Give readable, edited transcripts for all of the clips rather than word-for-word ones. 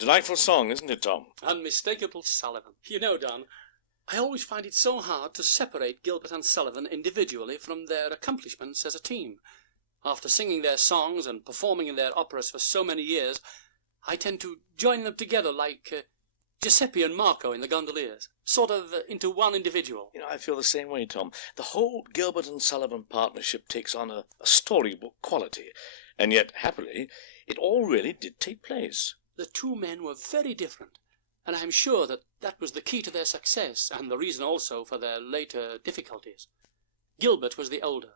delightful song, isn't it, Tom? Unmistakable Sullivan. You know, Don, I always find it so hard to separate Gilbert and Sullivan individually from their accomplishments as a team. After singing their songs and performing in their operas for so many years, I tend to join them together like Giuseppe and Marco in the Gondoliers, sort of into one individual. I feel the same way, Tom. The whole Gilbert and Sullivan partnership takes on a storybook quality, and yet, happily, it all really did take place. The two men were very different, and I am sure that was the key to their success, and the reason also for their later difficulties. Gilbert was the older.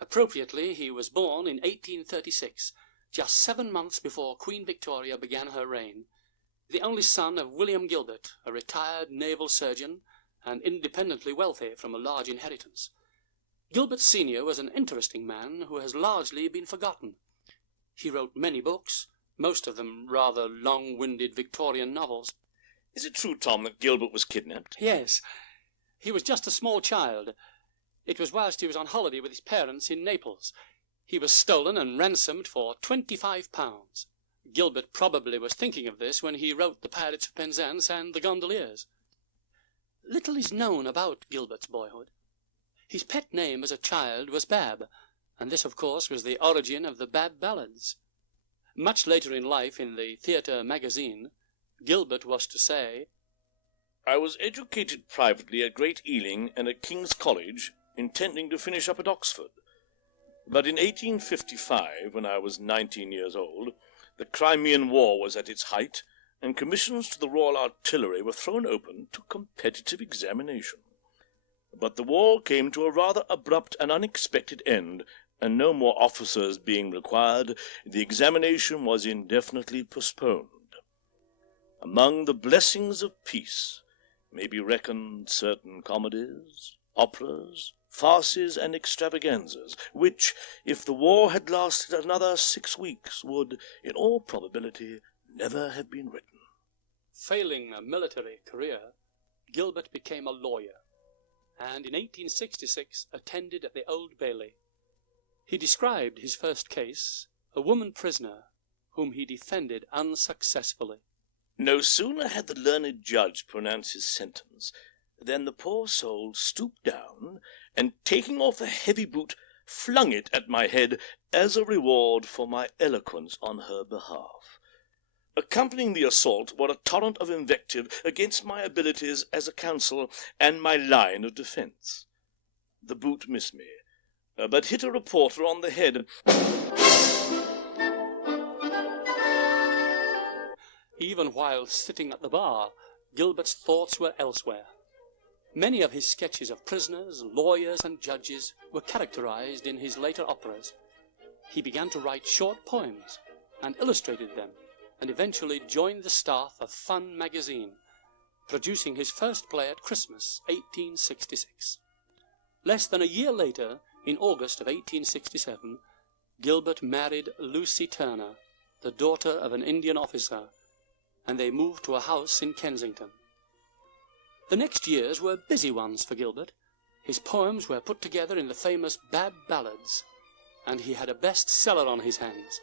Appropriately, he was born in 1836, just 7 months before Queen Victoria began her reign, the only son of William Gilbert, a retired naval surgeon and independently wealthy from a large inheritance. Gilbert Sr. was an interesting man who has largely been forgotten. He wrote many books, most of them rather long-winded Victorian novels. Is it true, Tom, that Gilbert was kidnapped? Yes. He was just a small child. It was whilst he was on holiday with his parents in Naples. He was stolen and ransomed for £25. Gilbert probably was thinking of this when he wrote The Pirates of Penzance and The Gondoliers. Little is known about Gilbert's boyhood. His pet name as a child was Bab, and this, of course, was the origin of the Bab Ballads. Much later in life, in the theatre magazine, Gilbert was to say, "I was educated privately at Great Ealing and at King's College, intending to finish up at Oxford. But in 1855, when I was 19 years old, the Crimean War was at its height, and commissions to the Royal Artillery were thrown open to competitive examination. But the war came to a rather abrupt and unexpected end, and no more officers being required, the examination was indefinitely postponed. Among the blessings of peace may be reckoned certain comedies, operas, farces, and extravaganzas, which, if the war had lasted another 6 weeks, would, in all probability, never have been written." Failing a military career, Gilbert became a lawyer, and in 1866 attended at the Old Bailey. He described his first case, a woman prisoner, whom he defended unsuccessfully. "No sooner had the learned judge pronounced his sentence than the poor soul stooped down, and taking off a heavy boot, flung it at my head as a reward for my eloquence on her behalf. Accompanying the assault were a torrent of invective against my abilities as a counsel and my line of defence. The boot missed me, but hit a reporter on the head. Even while sitting at the bar, Gilbert's thoughts were elsewhere. Many of his sketches of prisoners, lawyers, and judges were characterized in his later operas. He began to write short poems and illustrated them, and eventually joined the staff of Fun magazine, producing his first play at Christmas, 1866. Less than a year later, in August of 1867, Gilbert married Lucy Turner, the daughter of an Indian officer, and they moved to a house in Kensington. The next years were busy ones for Gilbert. His poems were put together in the famous Bab Ballads, and he had a bestseller on his hands.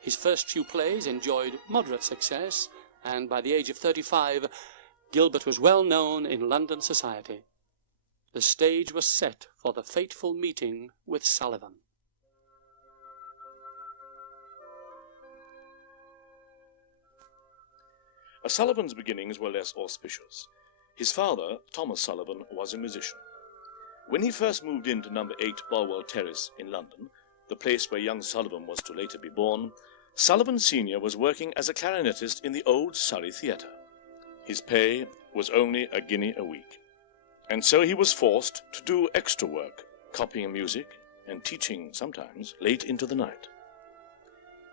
His first few plays enjoyed moderate success, and by the age of 35, Gilbert was well known in London society. The stage was set for the fateful meeting with Sullivan. Sullivan's beginnings were less auspicious. His father, Thomas Sullivan, was a musician. When he first moved into number 8 Bolwell Terrace in London, the place where young Sullivan was to later be born, Sullivan Sr. was working as a clarinetist in the Old Surrey Theatre. His pay was only a guinea a week, and so he was forced to do extra work, copying music and teaching sometimes late into the night.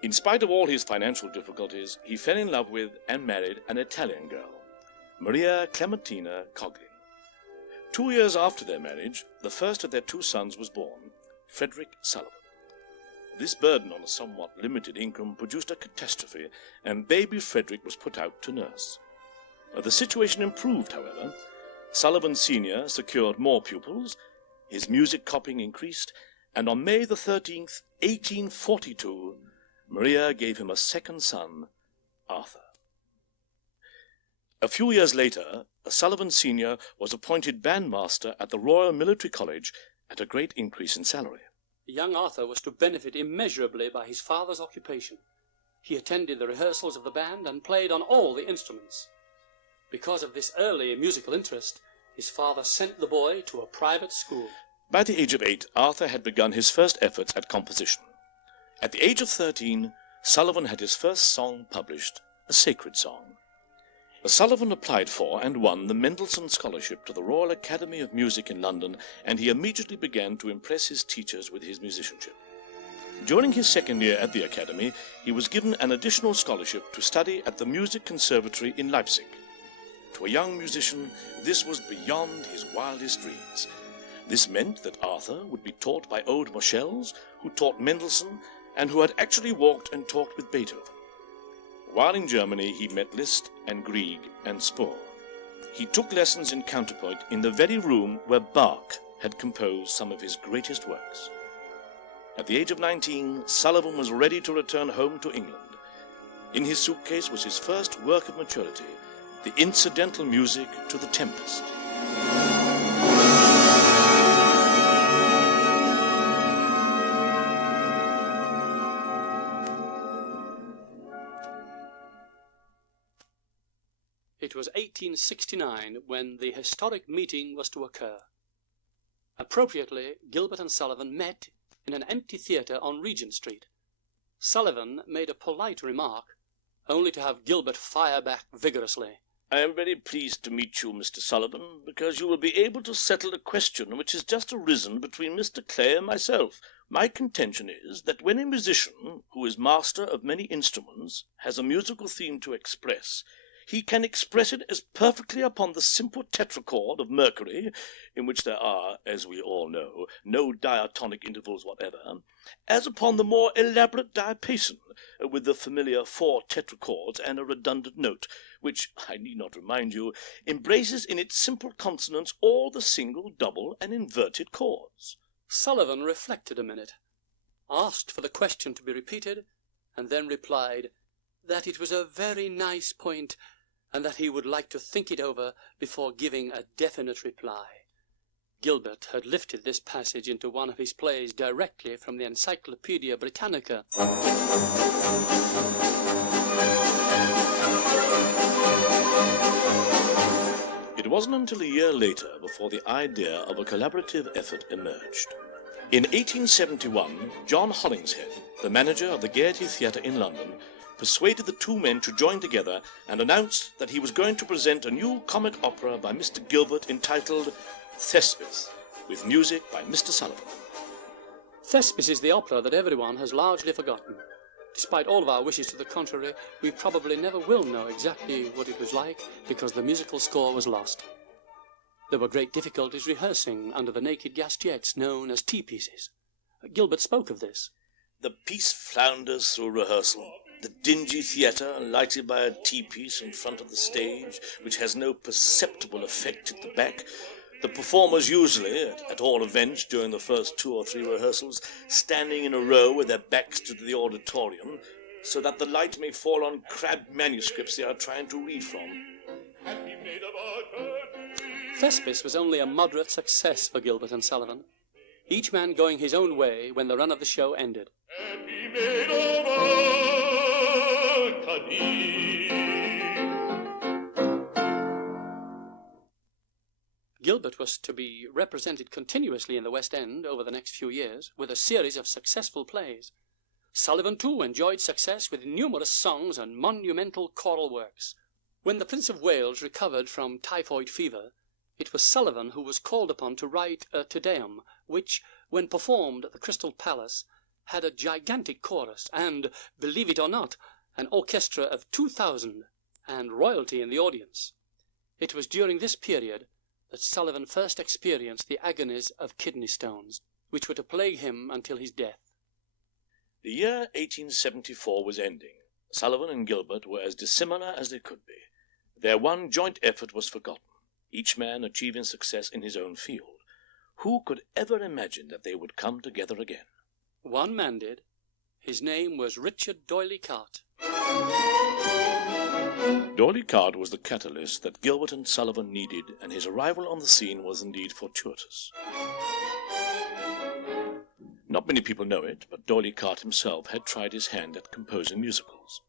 In spite of all his financial difficulties, he fell in love with and married an Italian girl, Maria Clementina Coglin. 2 years after their marriage, the first of their 2 sons was born, Frederick Sullivan. This burden on a somewhat limited income produced a catastrophe, and baby Frederick was put out to nurse. The situation improved, however. Sullivan Sr. secured more pupils, his music copying increased, and on May the 13th, 1842, Maria gave him a second son, Arthur. A few years later, Sullivan Sr. was appointed bandmaster at the Royal Military College at a great increase in salary. Young Arthur was to benefit immeasurably by his father's occupation. He attended the rehearsals of the band and played on all the instruments. Because of this early musical interest, his father sent the boy to a private school. By the age of 8, Arthur had begun his first efforts at composition. At the age of 13, Sullivan had his first song published, a sacred song. Sullivan applied for and won the Mendelssohn Scholarship to the Royal Academy of Music in London, and he immediately began to impress his teachers with his musicianship. During his second year at the Academy, he was given an additional scholarship to study at the Music Conservatory in Leipzig. To a young musician, this was beyond his wildest dreams. This meant that Arthur would be taught by old Moschels, who taught Mendelssohn, and who had actually walked and talked with Beethoven. While in Germany, he met Liszt and Grieg and Spohr. He took lessons in counterpoint in the very room where Bach had composed some of his greatest works. At the age of 19, Sullivan was ready to return home to England. In his suitcase was his first work of maturity, the incidental music to The Tempest. It was 1869 when the historic meeting was to occur. Appropriately, Gilbert and Sullivan met in an empty theatre on Regent Street. Sullivan made a polite remark, only to have Gilbert fire back vigorously. I am very pleased to meet you, Mr. Sullivan, because you will be able to settle a question which has just arisen between Mr. Clay and myself. My contention is that when a musician, who is master of many instruments, has a musical theme to express, he can express it as perfectly upon the simple tetrachord of Mercury, in which there are, as we all know, no diatonic intervals whatever, as upon the more elaborate diapason, with the familiar 4 tetrachords and a redundant note, which, I need not remind you, embraces in its simple consonants all the single, double, and inverted chords. Sullivan reflected a minute, asked for the question to be repeated, and then replied that it was a very nice point, and that he would like to think it over before giving a definite reply. Gilbert had lifted this passage into one of his plays directly from the Encyclopaedia Britannica. It wasn't until a year later before the idea of a collaborative effort emerged. In 1871, John Hollingshead, the manager of the Gaiety Theatre in London, persuaded the two men to join together and announced that he was going to present a new comic opera by Mr. Gilbert entitled Thespis, with music by Mr. Sullivan. Thespis is the opera that everyone has largely forgotten. Despite all of our wishes to the contrary, we probably never will know exactly what it was like because the musical score was lost. There were great difficulties rehearsing under the naked gas jets known as tea-pieces. Gilbert spoke of this. The piece flounders through rehearsal. The dingy theatre, lighted by a tea-piece in front of the stage, which has no perceptible effect at the back. The performers usually, at all events during the first 2 or 3 rehearsals, standing in a row with their backs to the auditorium, so that the light may fall on crabbed manuscripts they are trying to read from. Thespis was only a moderate success for Gilbert and Sullivan, each man going his own way when the run of the show ended. Gilbert was to be represented continuously in the West End over the next few years with a series of successful plays. Sullivan, too, enjoyed success with numerous songs and monumental choral works. When the Prince of Wales recovered from typhoid fever, it was Sullivan who was called upon to write a Te Deum, which, when performed at the Crystal Palace, had a gigantic chorus and, believe it or not, an orchestra of 2,000 and royalty in the audience. It was during this period that Sullivan first experienced the agonies of kidney stones, which were to plague him until his death. The year 1874 was ending. Sullivan and Gilbert were as dissimilar as they could be. Their one joint effort was forgotten, each man achieving success in his own field. Who could ever imagine that they would come together again? One man did. His name was Richard Doyley Cart. D'Oyly Carte was the catalyst that Gilbert and Sullivan needed, and his arrival on the scene was indeed fortuitous. Not many people know it, but D'Oyly Carte himself had tried his hand at composing musicals.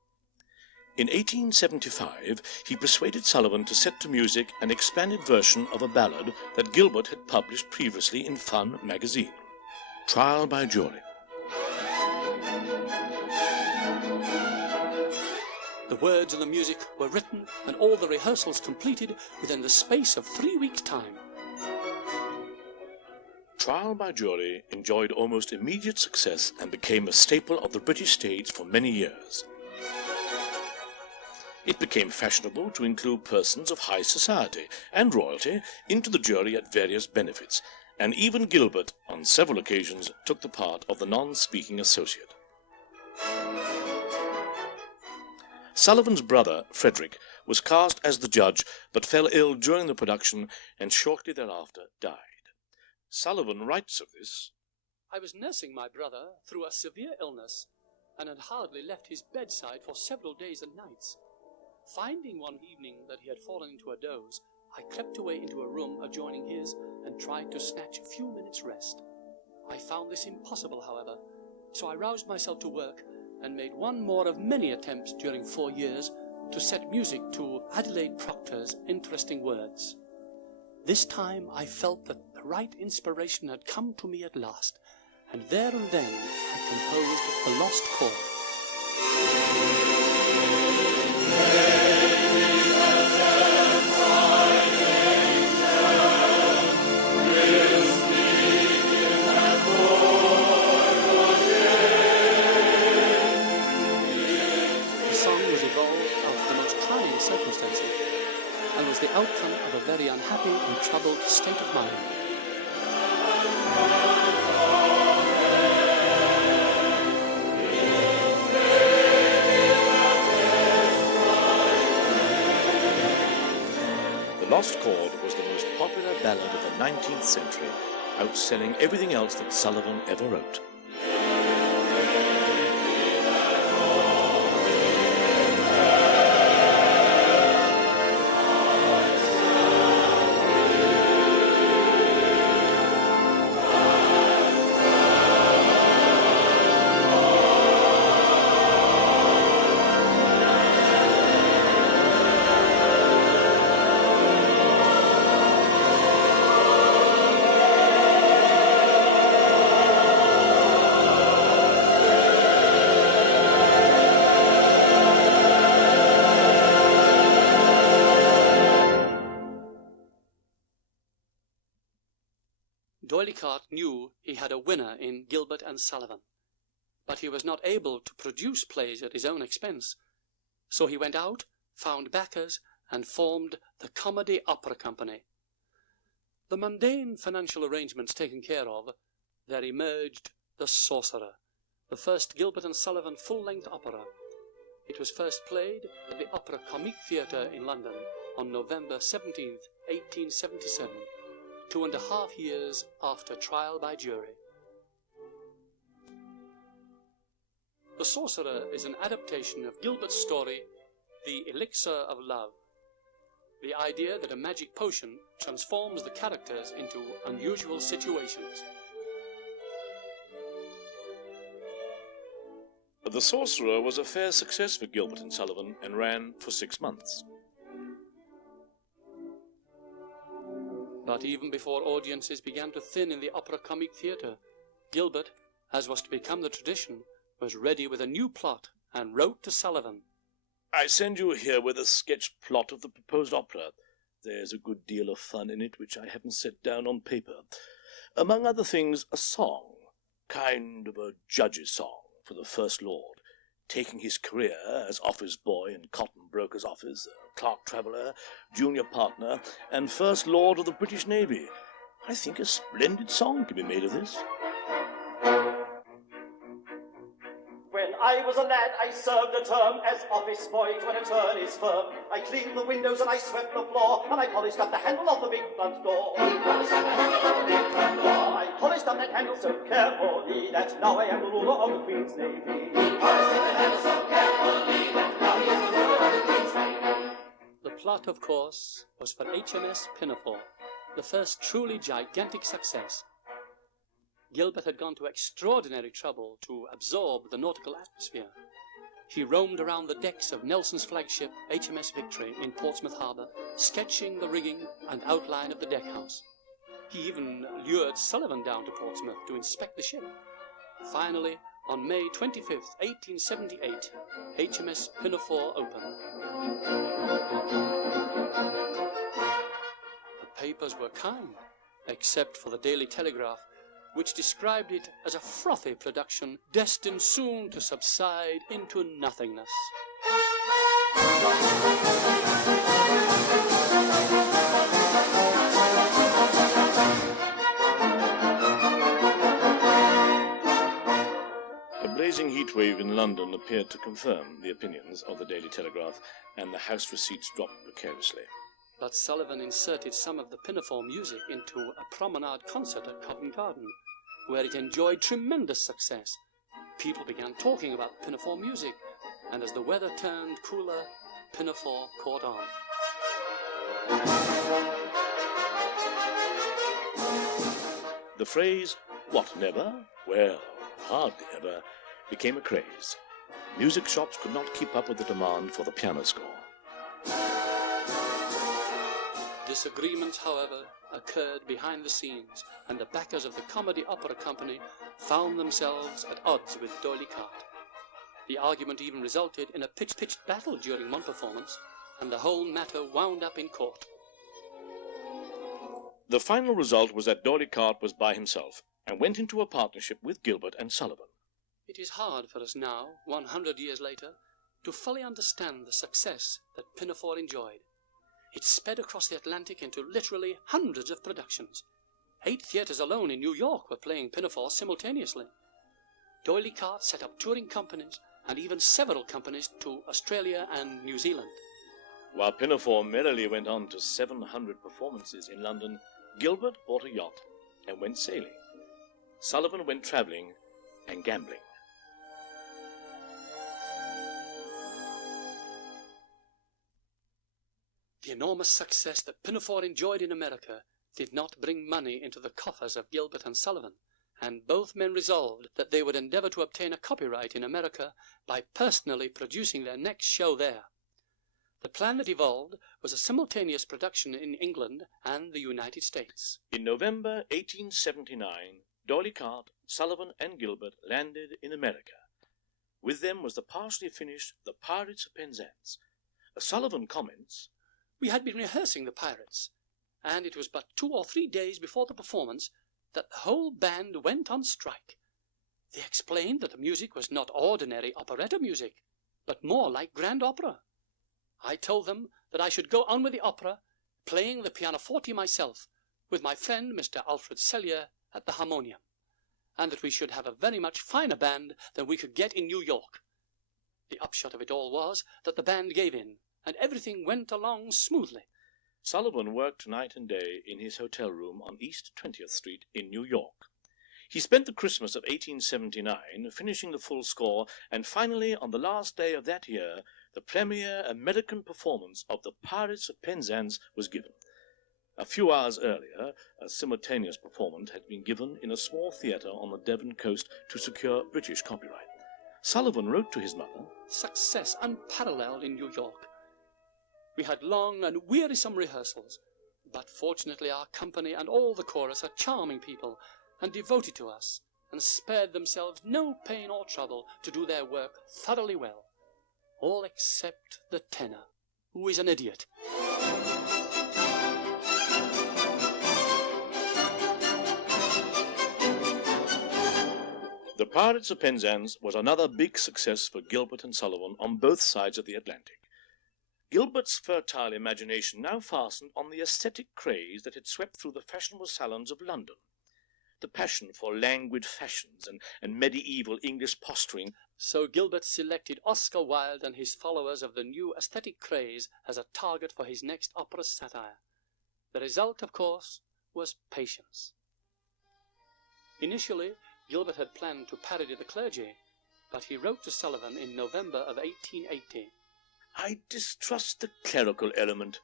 In 1875, he persuaded Sullivan to set to music an expanded version of a ballad that Gilbert had published previously in Fun magazine, Trial by Jury. The words and the music were written and all the rehearsals completed within the space of 3 weeks' time. Trial by Jury enjoyed almost immediate success and became a staple of the British stage for many years. It became fashionable to include persons of high society and royalty into the jury at various benefits, and even Gilbert, on several occasions, took the part of the non-speaking associate. Sullivan's brother, Frederick, was cast as the judge, but fell ill during the production and shortly thereafter died. Sullivan writes of this: I was nursing my brother through a severe illness, and had hardly left his bedside for several days and nights. Finding one evening that he had fallen into a doze, I crept away into a room adjoining his and tried to snatch a few minutes' rest. I found this impossible, however, so I roused myself to work and made one more of many attempts during 4 years to set music to Adelaide Proctor's interesting words. This time I felt that the right inspiration had come to me at last, and there and then I composed The Lost Chord. Circumstances, and was the outcome of a very unhappy and troubled state of mind. The Lost Chord was the most popular ballad of the 19th century, outselling everything else that Sullivan ever wrote. D'Oyly Carte knew he had a winner in Gilbert and Sullivan, but he was not able to produce plays at his own expense, so he went out, found backers, and formed the Comedy Opera Company. The mundane financial arrangements taken care of, there emerged The Sorcerer, the first Gilbert and Sullivan full-length opera. It was first played at the Opera Comique Theatre in London on November 17th, 1877. 2.5 years after Trial by Jury. The Sorcerer is an adaptation of Gilbert's story, The Elixir of Love. The idea that a magic potion transforms the characters into unusual situations. The Sorcerer was a fair success for Gilbert and Sullivan and ran for 6 months. But even before audiences began to thin in the Opera Comique Theatre, Gilbert, as was to become the tradition, was ready with a new plot and wrote to Sullivan. I send you here with a sketched plot of the proposed opera. There's a good deal of fun in it which I haven't set down on paper. Among other things, a song, kind of a judge's song for the First Lord, taking his career as office boy in cotton broker's office, clerk traveller, junior partner, and First Lord of the British Navy. I think a splendid song can be made of this. When I was a lad, I served a term as office boy to an attorney's firm. I cleaned the windows and I swept the floor, and I polished up the handle of the big front door. I polished up that handle so carefully that now I am the ruler of the Queen's Navy. Polished up the handle so carefully that now he is the ruler of the Queen's Navy. plot, of course, was for HMS Pinafore, the first truly gigantic success. Gilbert had gone to extraordinary trouble to absorb the nautical atmosphere. He roamed around the decks of Nelson's flagship, HMS Victory, in Portsmouth Harbour, sketching the rigging and outline of the deckhouse. He even lured Sullivan down to Portsmouth to inspect the ship. Finally, on May 25th, 1878, HMS Pinafore opened. The papers were kind, except for the Daily Telegraph, which described it as a frothy production destined soon to subside into nothingness. A blazing heatwave in London appeared to confirm the opinions of the Daily Telegraph, and the house receipts dropped precariously. But Sullivan inserted some of the Pinafore music into a promenade concert at Covent Garden, where it enjoyed tremendous success. People began talking about Pinafore music, and as the weather turned cooler, Pinafore caught on. The phrase, "What, never? Well, hardly ever," became a craze. Music shops could not keep up with the demand for the piano score. Disagreements, however, occurred behind the scenes, and the backers of the Comedy Opera Company found themselves at odds with D'Oyly Carte. The argument even resulted in a pitched battle during one performance, and the whole matter wound up in court. The final result was that D'Oyly Carte was by himself, and went into a partnership with Gilbert and Sullivan. It is hard for us now, 100 years later, to fully understand the success that Pinafore enjoyed. It sped across the Atlantic into literally hundreds of productions. 8 theatres alone in New York were playing Pinafore simultaneously. D'Oyly Carte set up touring companies, and even several companies to Australia and New Zealand. While Pinafore merrily went on to 700 performances in London, Gilbert bought a yacht and went sailing. Sullivan went travelling and gambling. The enormous success that Pinafore enjoyed in America did not bring money into the coffers of Gilbert and Sullivan, and both men resolved that they would endeavour to obtain a copyright in America by personally producing their next show there. The plan that evolved was a simultaneous production in England and the United States. In November 1879, D'Oyly Carte, Sullivan and Gilbert landed in America. With them was the partially finished The Pirates of Penzance. Sullivan comments, "We had been rehearsing the Pirates, and it was but 2 or 3 days before the performance that the whole band went on strike. They explained that the music was not ordinary operetta music, but more like grand opera. I told them that I should go on with the opera, playing the pianoforte myself, with my friend Mr. Alfred Sellier at the harmonium, and that we should have a very much finer band than we could get in New York. The upshot of it all was that the band gave in, and everything went along smoothly." Sullivan worked night and day in his hotel room on East 20th Street in New York. He spent the Christmas of 1879 finishing the full score, and finally, on the last day of that year, the premier American performance of The Pirates of Penzance was given. A few hours earlier, a simultaneous performance had been given in a small theatre on the Devon coast to secure British copyright. Sullivan wrote to his mother, "Success unparalleled in New York. We had long and wearisome rehearsals, but fortunately our company and all the chorus are charming people and devoted to us, and spared themselves no pain or trouble to do their work thoroughly well, all except the tenor, who is an idiot." The Pirates of Penzance was another big success for Gilbert and Sullivan on both sides of the Atlantic. Gilbert's fertile imagination now fastened on the aesthetic craze that had swept through the fashionable salons of London. The passion for languid fashions and medieval English posturing. So Gilbert selected Oscar Wilde and his followers of the new aesthetic craze as a target for his next opera satire. The result, of course, was Patience. Initially, Gilbert had planned to parody the clergy, but he wrote to Sullivan in November of 1880, I distrust the clerical element,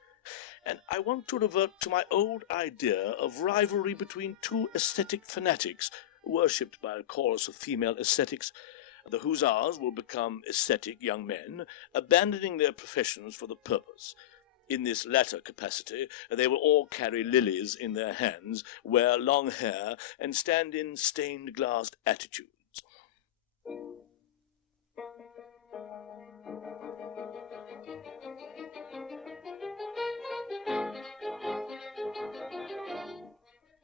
and I want to revert to my old idea of rivalry between two aesthetic fanatics, worshipped by a chorus of female ascetics. The hussars will become ascetic young men, abandoning their professions for the purpose. In this latter capacity, they will all carry lilies in their hands, wear long hair, and stand in stained-glassed attitudes.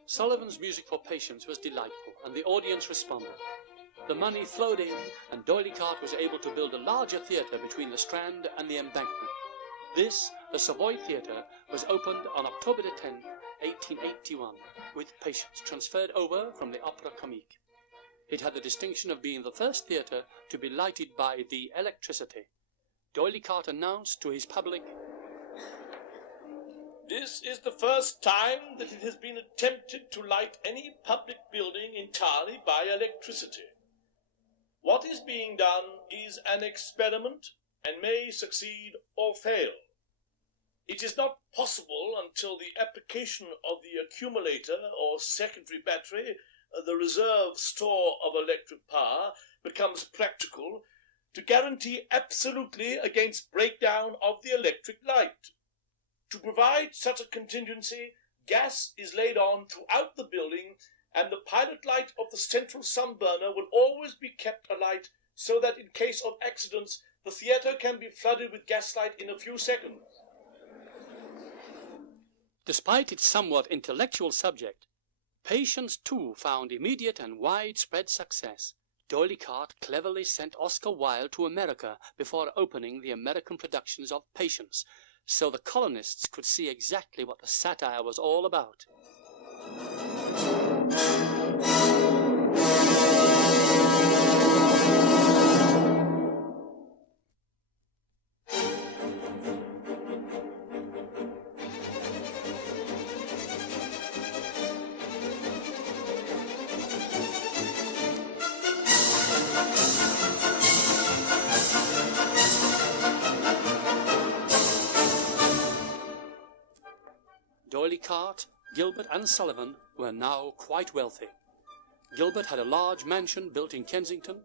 Sullivan's music for Patience was delightful, and the audience responded. The money flowed in, and Doyleycart was able to build a larger theatre between the Strand and the Embankment. This, the Savoy Theatre, was opened on October 10, 1881, with Patience transferred over from the Opera Comique. It had the distinction of being the first theatre to be lighted by the electricity. Doyleycart announced to his public, "This is the first time that it has been attempted to light any public building entirely by electricity. What is being done is an experiment and may succeed or fail. It is not possible until the application of the accumulator or secondary battery, the reserve store of electric power, becomes practical to guarantee absolutely against breakdown of the electric light. To provide such a contingency, gas is laid on throughout the building, and the pilot light of the central sun burner will always be kept alight, so that in case of accidents, the theatre can be flooded with gaslight in a few seconds." Despite its somewhat intellectual subject, Patience too found immediate and widespread success. Doyleycart cleverly sent Oscar Wilde to America before opening the American productions of Patience, so the colonists could see exactly what the satire was all about. Doyleycart, Gilbert and Sullivan were now quite wealthy. Gilbert had a large mansion built in Kensington.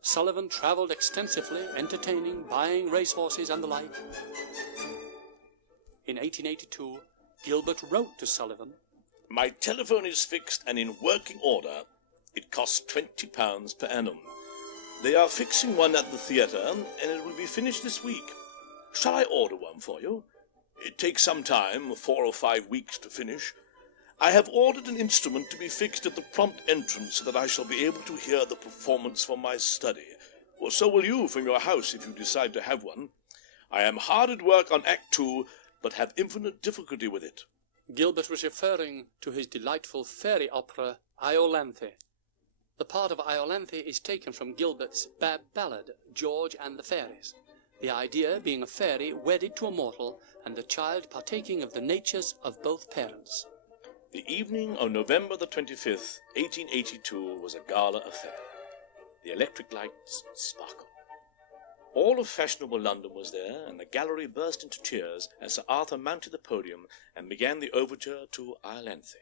Sullivan travelled extensively, entertaining, buying racehorses and the like. In 1882, Gilbert wrote to Sullivan, "My telephone is fixed and in working order. It costs £20 per annum. They are fixing one at the theatre, and it will be finished this week. Shall I order one for you? It takes some time, 4 or 5 weeks to finish. I have ordered an instrument to be fixed at the prompt entrance so that I shall be able to hear the performance from my study. Or so will you from your house if you decide to have one. I am hard at work on Act 2, but have infinite difficulty with it." Gilbert was referring to his delightful fairy opera, Iolanthe. The part of Iolanthe is taken from Gilbert's ballad, George and the Fairies, the idea being a fairy wedded to a mortal and the child partaking of the natures of both parents. The evening of November the 25th, 1882, was a gala affair. The electric lights sparkled. All of fashionable London was there, and the gallery burst into cheers as Sir Arthur mounted the podium and began the overture to Iolanthe.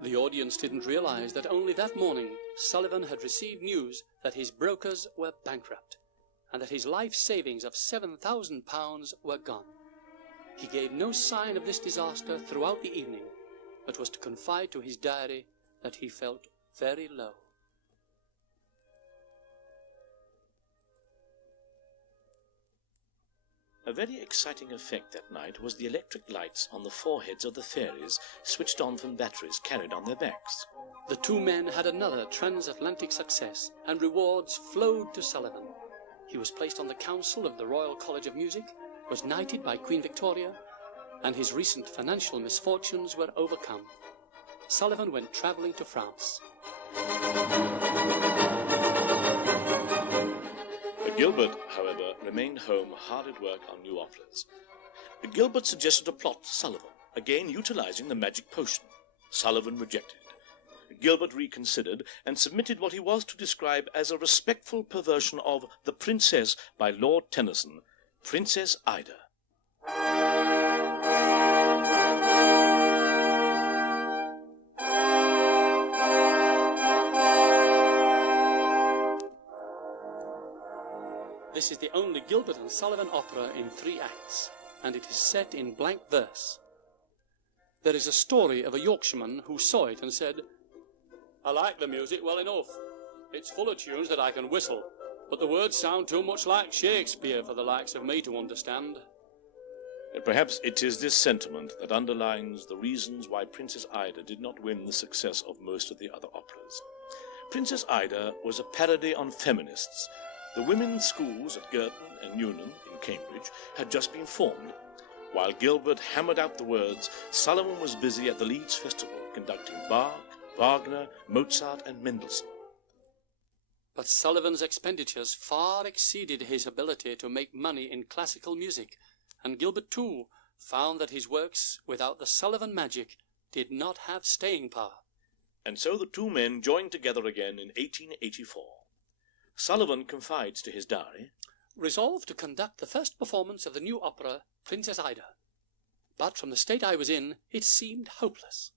The audience didn't realize that only that morning Sullivan had received news that his brokers were bankrupt and that his life savings of £7,000 were gone. He gave no sign of this disaster throughout the evening, but was to confide to his diary that he felt very low. A very exciting effect that night was the electric lights on the foreheads of the fairies, switched on from batteries carried on their backs. The two men had another transatlantic success, and rewards flowed to Sullivan. He was placed on the council of the Royal College of Music, was knighted by Queen Victoria, and his recent financial misfortunes were overcome. Sullivan went travelling to France. Gilbert, however, remained home hard at work on new operas. Gilbert suggested a plot to Sullivan, again utilizing the magic potion. Sullivan rejected it. Gilbert reconsidered and submitted what he was to describe as a respectful perversion of The Princess by Lord Tennyson, Princess Ida. This is the only Gilbert and Sullivan opera in 3 acts, and it is set in blank verse. There is a story of a Yorkshireman who saw it and said, "I like the music well enough. It's full of tunes that I can whistle, but the words sound too much like Shakespeare for the likes of me to understand." Perhaps it is this sentiment that underlines the reasons why Princess Ida did not win the success of most of the other operas. Princess Ida was a parody on feminists. The women's schools at Girton and Newnham in Cambridge had just been formed. While Gilbert hammered out the words, Sullivan was busy at the Leeds Festival conducting Bach, Wagner, Mozart and Mendelssohn. But Sullivan's expenditures far exceeded his ability to make money in classical music, and Gilbert too found that his works, without the Sullivan magic, did not have staying power. And so the two men joined together again in 1884. Sullivan confides to his diary, "Resolved to conduct the first performance of the new opera, Princess Ida. But from the state I was in, it seemed hopeless.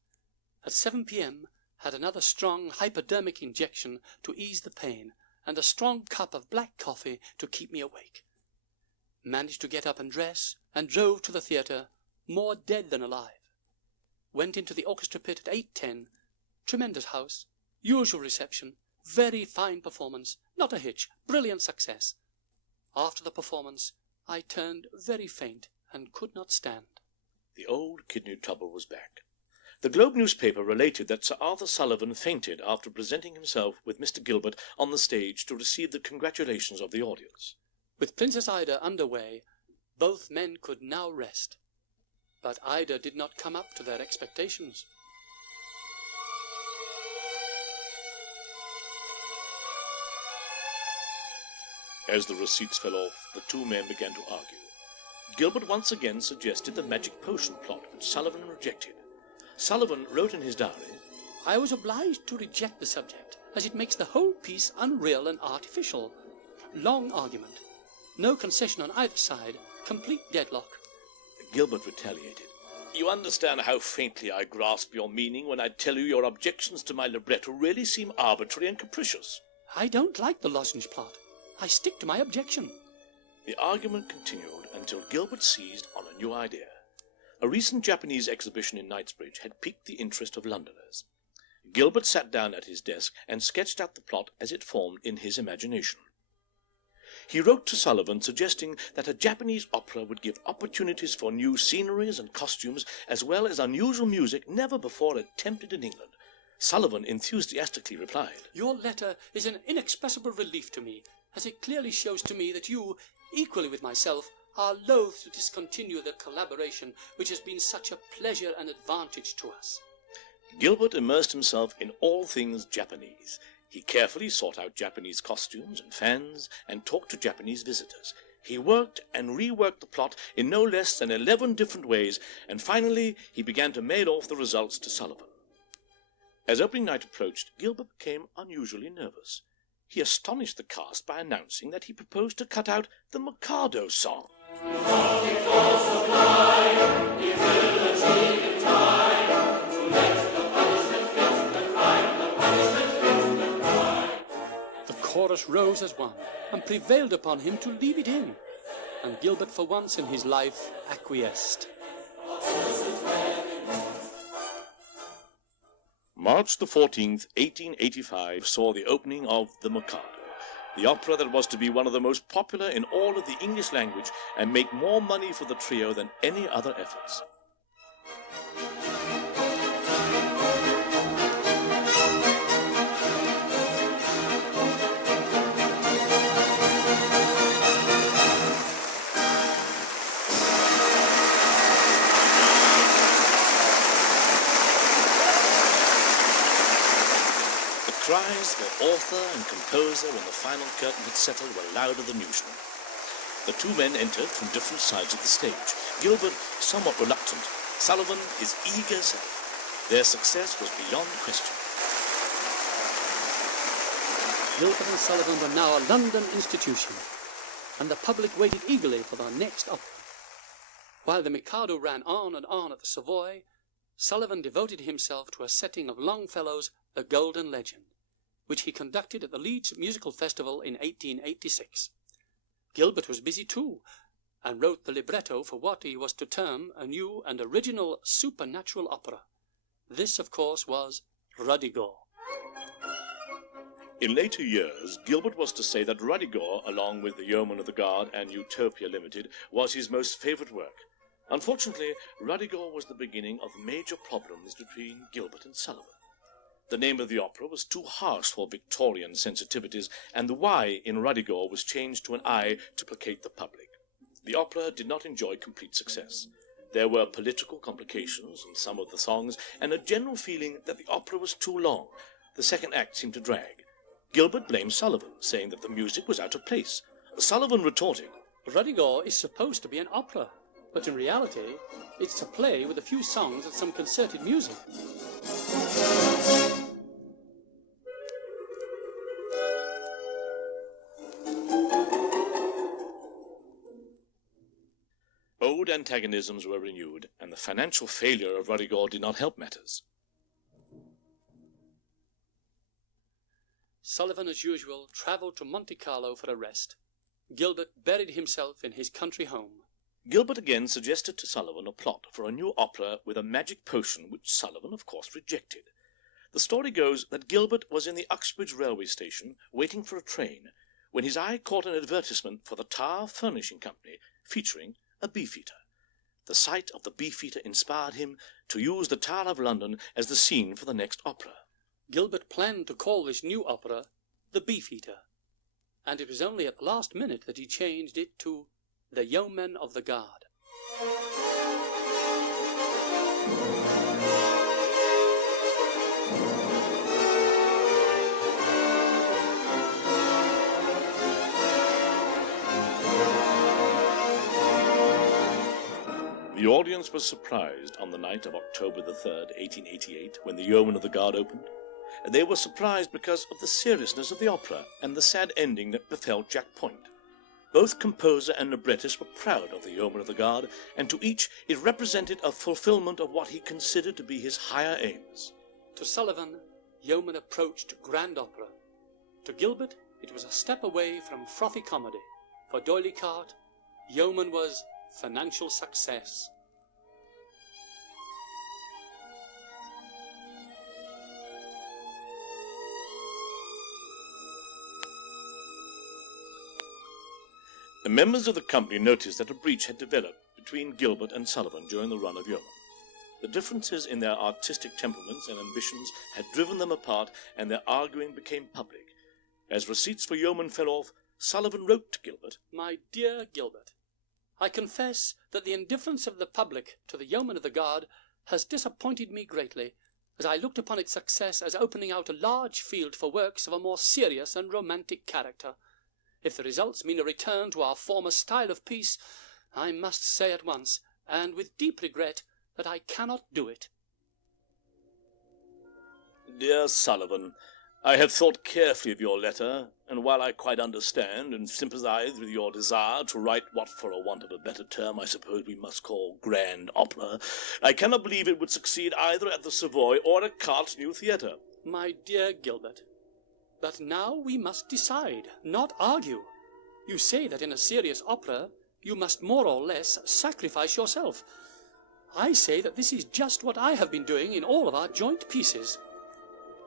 At 7 p.m. had another strong hypodermic injection to ease the pain, and a strong cup of black coffee to keep me awake. Managed to get up and dress, and drove to the theatre, more dead than alive. Went into the orchestra pit at 8:10. Tremendous house, usual reception, very fine performance, not a hitch, brilliant success. After the performance, I turned very faint and could not stand." The old kidney trouble was back. The Globe newspaper related that Sir Arthur Sullivan fainted after presenting himself with Mr. Gilbert on the stage to receive the congratulations of the audience. With Princess Ida underway, both men could now rest. But Ida did not come up to their expectations. As the receipts fell off, the two men began to argue. Gilbert once again suggested the magic potion plot, which Sullivan rejected. Sullivan wrote in his diary, "I was obliged to reject the subject, as it makes the whole piece unreal and artificial. Long argument. No concession on either side. Complete deadlock." Gilbert retaliated. "You understand how faintly I grasp your meaning when I tell you your objections to my libretto really seem arbitrary and capricious." "I don't like the lozenge plot. I stick to my objection." The argument continued until Gilbert seized on a new idea. A recent Japanese exhibition in Knightsbridge had piqued the interest of Londoners. Gilbert sat down at his desk and sketched out the plot as it formed in his imagination. He wrote to Sullivan suggesting that a Japanese opera would give opportunities for new sceneries and costumes, as well as unusual music never before attempted in England. Sullivan enthusiastically replied, "Your letter is an inexpressible relief to me, as it clearly shows to me that you, equally with myself, are loath to discontinue the collaboration which has been such a pleasure and advantage to us." Gilbert immersed himself in all things Japanese. He carefully sought out Japanese costumes and fans and talked to Japanese visitors. He worked and reworked the plot in no less than 11 different ways, and finally he began to mail off the results to Sullivan. As opening night approached, Gilbert became unusually nervous. He astonished the cast by announcing that he proposed to cut out the Mikado song. The chorus rose as one and prevailed upon him to leave it in, and Gilbert for once in his life acquiesced. March the 14th, 1885, saw the opening of The Mikado, the opera that was to be one of the most popular in all of the English language and make more money for the trio than any other efforts. Cries for author and composer when the final curtain had settled were louder than usual. The two men entered from different sides of the stage. Gilbert somewhat reluctant, Sullivan his eager self. Their success was beyond question. Gilbert and Sullivan were now a London institution, and the public waited eagerly for their next opera. While the Mikado ran on and on at the Savoy, Sullivan devoted himself to a setting of Longfellow's The Golden Legend, which he conducted at the Leeds Musical Festival in 1886. Gilbert was busy too, and wrote the libretto for what he was to term a new and original supernatural opera. This, of course, was Ruddigore. In later years, Gilbert was to say that Ruddigore, along with The Yeoman of the Guard and Utopia Limited, was his most favourite work. Unfortunately, Ruddigore was the beginning of major problems between Gilbert and Sullivan. The name of the opera was too harsh for Victorian sensitivities, and the Y in Ruddigore was changed to an I to placate the public. The opera did not enjoy complete success. There were political complications in some of the songs, and a general feeling that the opera was too long. The second act seemed to drag. Gilbert blamed Sullivan, saying that the music was out of place. Sullivan retorted, Ruddigore is supposed to be an opera, but in reality, it's a play with a few songs and some concerted music. Old antagonisms were renewed, and the financial failure of Ruddigore did not help matters. Sullivan, as usual, travelled to Monte Carlo for a rest. Gilbert buried himself in his country home. Gilbert again suggested to Sullivan a plot for a new opera with a magic potion, which Sullivan, of course, rejected. The story goes that Gilbert was in the Uxbridge railway station, waiting for a train, when his eye caught an advertisement for the Tar Furnishing Company, featuring a beefeater. The sight of the beefeater inspired him to use the Tower of London as the scene for the next opera. Gilbert planned to call this new opera The Beefeater, and it was only at the last minute that he changed it to The Yeoman of the Guard. The audience was surprised on the night of October the 3rd, 1888, when The Yeoman of the Guard opened. They were surprised because of the seriousness of the opera and the sad ending that befell Jack Point. Both composer and librettist were proud of The Yeoman of the Guard, and to each it represented a fulfillment of what he considered to be his higher aims. To Sullivan, Yeoman approached grand opera. To Gilbert, it was a step away from frothy comedy. For D'Oylicart, Yeoman was financial success. The members of the company noticed that a breach had developed between Gilbert and Sullivan during the run of Yeoman. The differences in their artistic temperaments and ambitions had driven them apart, and their arguing became public. As receipts for Yeoman fell off, Sullivan wrote to Gilbert, My dear Gilbert, I confess that the indifference of the public to The Yeoman of the Guard has disappointed me greatly, as I looked upon its success as opening out a large field for works of a more serious and romantic character. If the results mean a return to our former style of piece, I must say at once, and with deep regret, that I cannot do it. Dear Sullivan, I have thought carefully of your letter, and while I quite understand and sympathize with your desire to write what, for a want of a better term, I suppose we must call grand opera, I cannot believe it would succeed either at the Savoy or at Cart's new theatre. My dear Gilbert, but now we must decide, not argue. You say that in a serious opera you must more or less sacrifice yourself. I say that this is just what I have been doing in all of our joint pieces.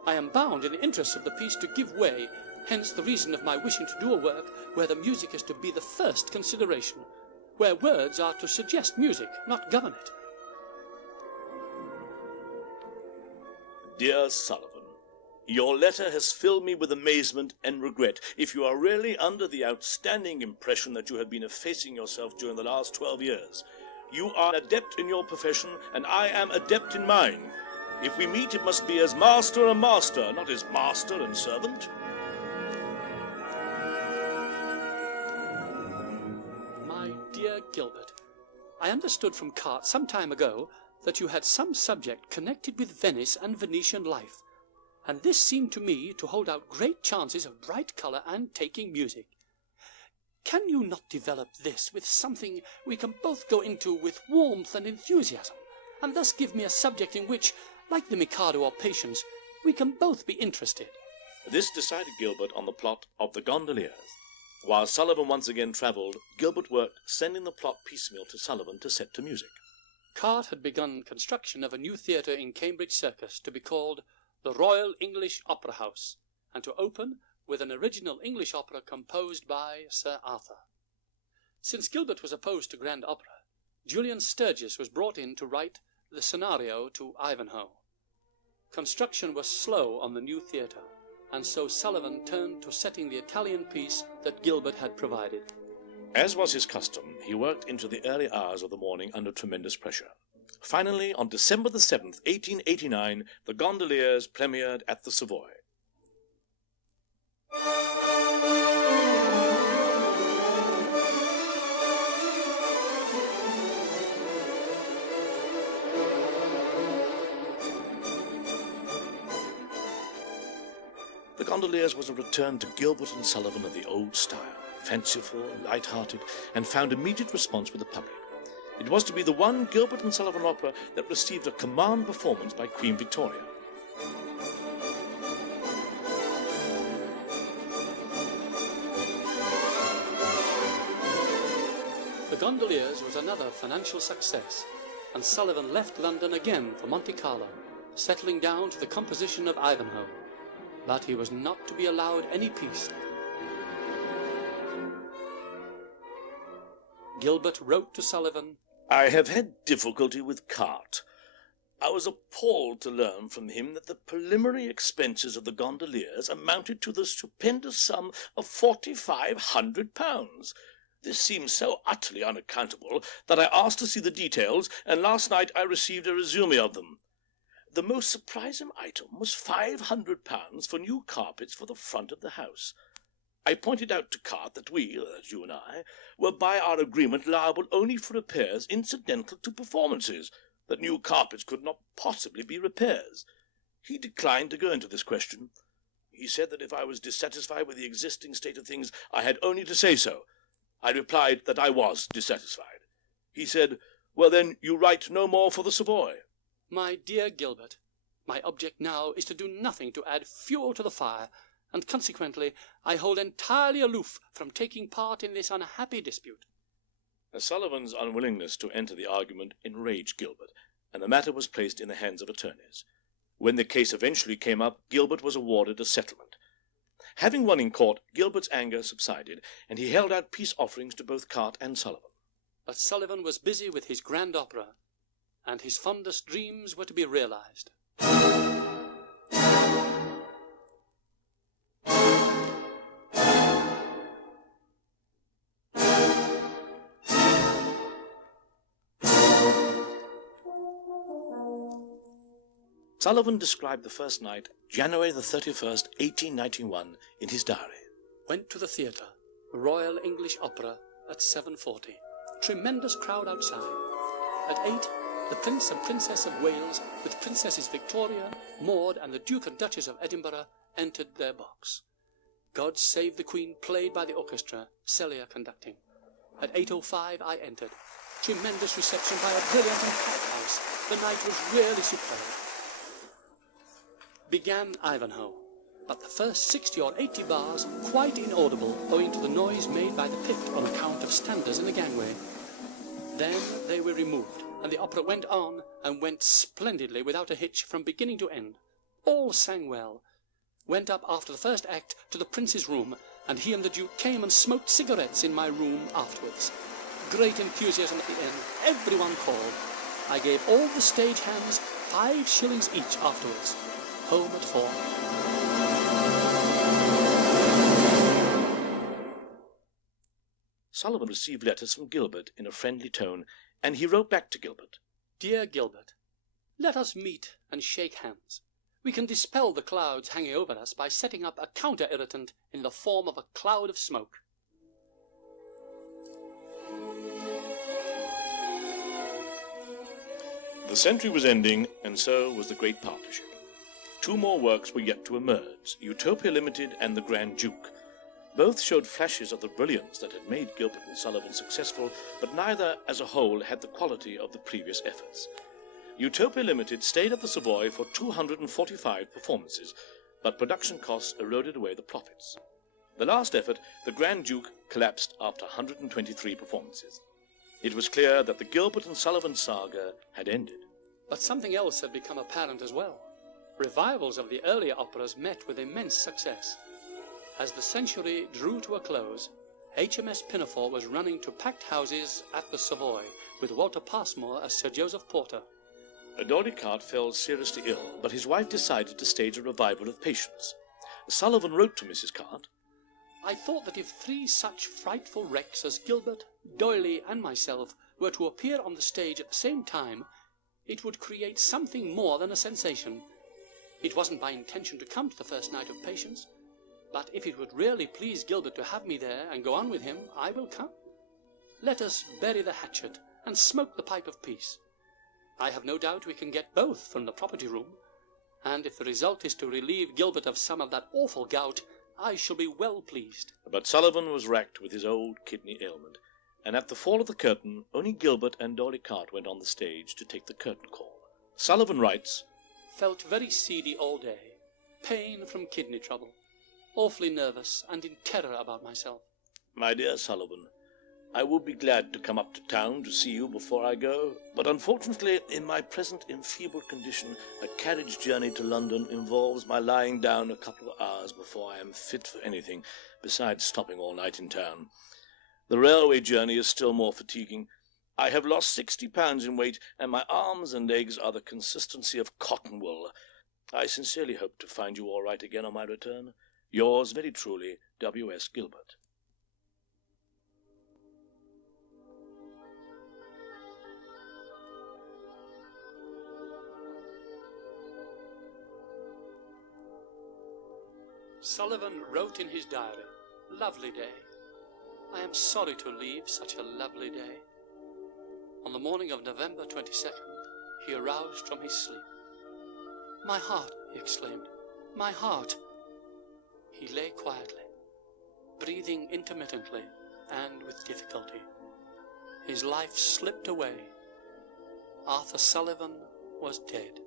I am bound in the interests of the piece to give way, hence the reason of my wishing to do a work where the music is to be the first consideration, where words are to suggest music, not govern it. Dear Sullivan, your letter has filled me with amazement and regret. If you are really under the outstanding impression that you have been effacing yourself during the last 12 years, you are adept in your profession, and I am adept in mine. If we meet, it must be as master and master, not as master and servant. Gilbert, I understood from Cart some time ago that you had some subject connected with Venice and Venetian life, and this seemed to me to hold out great chances of bright colour and taking music. Can you not develop this with something we can both go into with warmth and enthusiasm, and thus give me a subject in which, like the Mikado or Patience, we can both be interested? This decided Gilbert on the plot of the Gondoliers. While Sullivan once again travelled, Gilbert worked, sending the plot piecemeal to Sullivan to set to music. Cart had begun construction of a new theatre in Cambridge Circus to be called the Royal English Opera House, and to open with an original English opera composed by Sir Arthur. Since Gilbert was opposed to grand opera, Julian Sturgis was brought in to write the scenario to Ivanhoe. Construction was slow on the new theatre, and so Sullivan turned to setting the Italian piece that Gilbert had provided. As was his custom, he worked into the early hours of the morning under tremendous pressure. Finally, on December the 7th, 1889, the Gondoliers premiered at the Savoy. The Gondoliers was a return to Gilbert and Sullivan of the old style, fanciful, light-hearted, and found immediate response with the public. It was to be the one Gilbert and Sullivan opera that received a command performance by Queen Victoria. The Gondoliers was another financial success, and Sullivan left London again for Monte Carlo, settling down to the composition of Ivanhoe. But he was not to be allowed any peace. Gilbert wrote to Sullivan, I have had difficulty with Cart. I was appalled to learn from him that the preliminary expenses of the Gondoliers amounted to the stupendous sum of £4,500. This seems so utterly unaccountable that I asked to see the details, and last night I received a resume of them. The most surprising item was £500 for new carpets for the front of the house. I pointed out to Cart that we, that's you and I, were by our agreement liable only for repairs incidental to performances, that new carpets could not possibly be repairs. He declined to go into this question. He said that if I was dissatisfied with the existing state of things, I had only to say so. I replied that I was dissatisfied. He said, well then, you write no more for the Savoy. My dear Gilbert, my object now is to do nothing to add fuel to the fire, and consequently I hold entirely aloof from taking part in this unhappy dispute. Sullivan's unwillingness to enter the argument enraged Gilbert, and the matter was placed in the hands of attorneys. When the case eventually came up, Gilbert was awarded a settlement. Having won in court, Gilbert's anger subsided, and he held out peace offerings to both Cart and Sullivan. But Sullivan was busy with his grand opera, and his fondest dreams were to be realized. Sullivan described the first night, January the 31st, 1891, in his diary. Went to the theatre, Royal English Opera, at 7:40. Tremendous crowd outside. At 8, the Prince and Princess of Wales, with Princesses Victoria, Maud, and the Duke and Duchess of Edinburgh, entered their box. God Save the Queen, played by the orchestra, Celia conducting. At 8:05 I entered. Tremendous reception by a brilliant and packed house. The night was really superb. Began Ivanhoe, but the first 60 or 80 bars quite inaudible owing to the noise made by the pit on account of standers in the gangway. Then they were removed, and the opera went on, and went splendidly without a hitch from beginning to end. All sang well. Went up after the first act to the Prince's room, and he and the Duke came and smoked cigarettes in my room afterwards. Great enthusiasm at the end. Everyone called. I gave all the stage hands 5 shillings each afterwards. Home at 4. Sullivan received letters from Gilbert in a friendly tone, and he wrote back to Gilbert. Dear Gilbert, let us meet and shake hands. We can dispel the clouds hanging over us by setting up a counter-irritant in the form of a cloud of smoke. The century was ending, and so was the great partnership. Two more works were yet to emerge, Utopia Limited and The Grand Duke. Both showed flashes of the brilliance that had made Gilbert and Sullivan successful, but neither as a whole had the quality of the previous efforts. Utopia Limited stayed at the Savoy for 245 performances, but production costs eroded away the profits. The last effort, The Grand Duke, collapsed after 123 performances. It was clear that the Gilbert and Sullivan saga had ended. But something else had become apparent as well. Revivals of the earlier operas met with immense success. As the century drew to a close, HMS Pinafore was running to packed houses at the Savoy, with Walter Passmore as Sir Joseph Porter. Doricart fell seriously ill, but his wife decided to stage a revival of Patience. Sullivan wrote to Mrs. Cart, I thought that if three such frightful wrecks as Gilbert, Doyley, and myself were to appear on the stage at the same time, it would create something more than a sensation. It wasn't my intention to come to the first night of Patience, but if it would really please Gilbert to have me there and go on with him, I will come. Let us bury the hatchet and smoke the pipe of peace. I have no doubt we can get both from the property room, and if the result is to relieve Gilbert of some of that awful gout, I shall be well pleased. But Sullivan was racked with his old kidney ailment, and at the fall of the curtain, only Gilbert and Doricart went on the stage to take the curtain call. Sullivan writes, Felt very seedy all day, pain from kidney trouble, awfully nervous and in terror about myself. My dear Sullivan, I would be glad to come up to town to see you before I go, but unfortunately, in my present enfeebled condition, a carriage journey to London involves my lying down a couple of hours before I am fit for anything, besides stopping all night in town. The railway journey is still more fatiguing. I have lost 60 pounds in weight, and my arms and legs are the consistency of cotton wool. I sincerely hope to find you all right again on my return. Yours very truly, W.S. Gilbert. Sullivan wrote in his diary, Lovely day. I am sorry to leave such a lovely day. On the morning of November 22nd, he aroused from his sleep. My heart, he exclaimed, my heart. He lay quietly, breathing intermittently and with difficulty. His life slipped away. Arthur Sullivan was dead.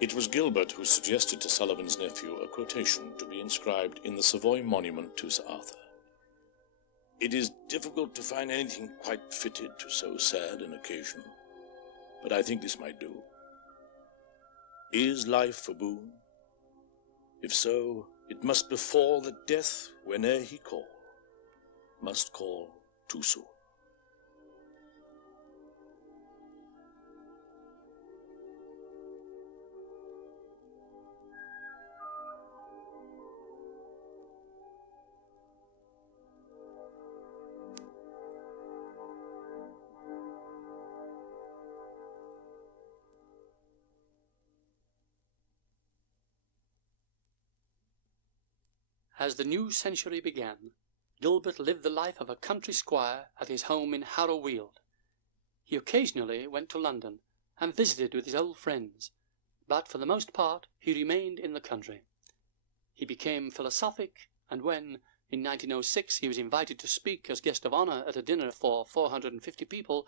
It was Gilbert who suggested to Sullivan's nephew a quotation to be inscribed in the Savoy monument to Sir Arthur. It is difficult to find anything quite fitted to so sad an occasion, but I think this might do. Is life a boon? If so, it must befall that death, whene'er he call, must call too soon. As the new century began, Gilbert lived the life of a country squire at his home in Harrow Weald. He occasionally went to London and visited with his old friends, but for the most part he remained in the country. He became philosophic, and when, in 1906, he was invited to speak as guest of honour at a dinner for 450 people,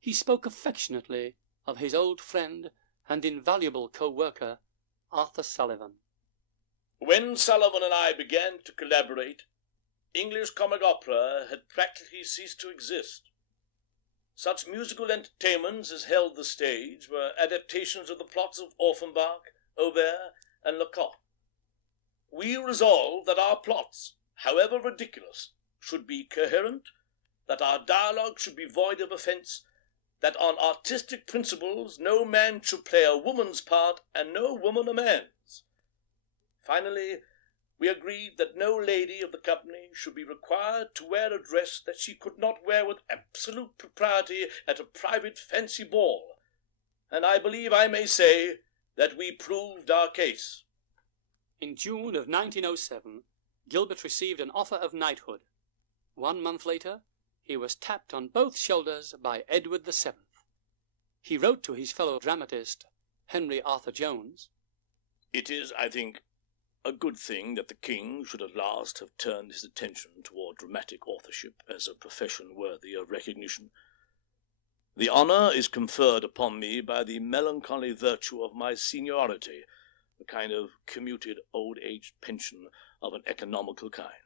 he spoke affectionately of his old friend and invaluable co-worker, Arthur Sullivan. When Sullivan and I began to collaborate, English comic opera had practically ceased to exist. Such musical entertainments as held the stage were adaptations of the plots of Offenbach, Aubert, and Lecoq. We resolved that our plots, however ridiculous, should be coherent, that our dialogue should be void of offence, that on artistic principles no man should play a woman's part and no woman a man's. Finally, we agreed that no lady of the company should be required to wear a dress that she could not wear with absolute propriety at a private fancy ball, and I believe I may say that we proved our case. In June of 1907, Gilbert received an offer of knighthood. 1 month later, he was tapped on both shoulders by Edward VII. He wrote to his fellow dramatist, Henry Arthur Jones, "It is, I think, a good thing that the king should at last have turned his attention toward dramatic authorship as a profession worthy of recognition. The honour is conferred upon me by the melancholy virtue of my seniority, a kind of commuted old-age pension of an economical kind."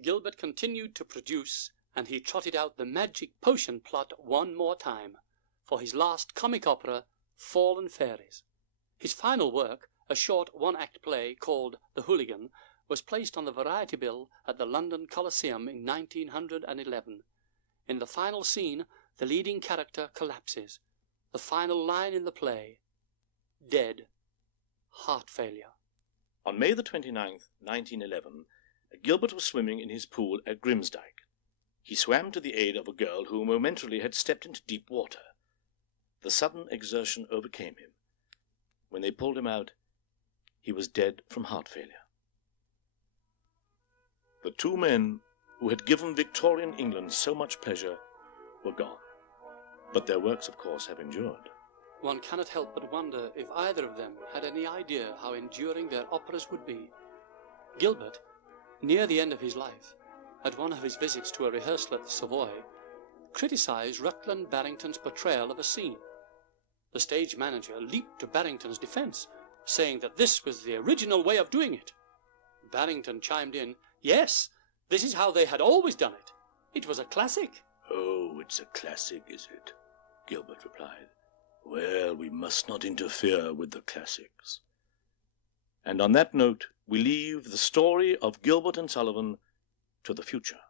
Gilbert continued to produce, and he trotted out the magic potion plot one more time, for his last comic opera, Fallen Fairies. His final work, a short one-act play called The Hooligan, was placed on the variety bill at the London Coliseum in 1911. In the final scene, the leading character collapses. The final line in the play, "Dead. Heart failure." On May the 29th, 1911, Gilbert was swimming in his pool at Grimsdyke. He swam to the aid of a girl who momentarily had stepped into deep water. The sudden exertion overcame him. When they pulled him out, he was dead from heart failure. The two men who had given Victorian England so much pleasure were gone. But their works, of course, have endured. One cannot help but wonder if either of them had any idea how enduring their operas would be. Gilbert, near the end of his life, at one of his visits to a rehearsal at the Savoy, criticized Rutland Barrington's portrayal of a scene. The stage manager leaped to Barrington's defense, saying that this was the original way of doing it. Barrington chimed in, "Yes, this is how they had always done it. It was a classic." "Oh, it's a classic, is it?" Gilbert replied. "Well, we must not interfere with the classics." And on that note, we leave the story of Gilbert and Sullivan to the future.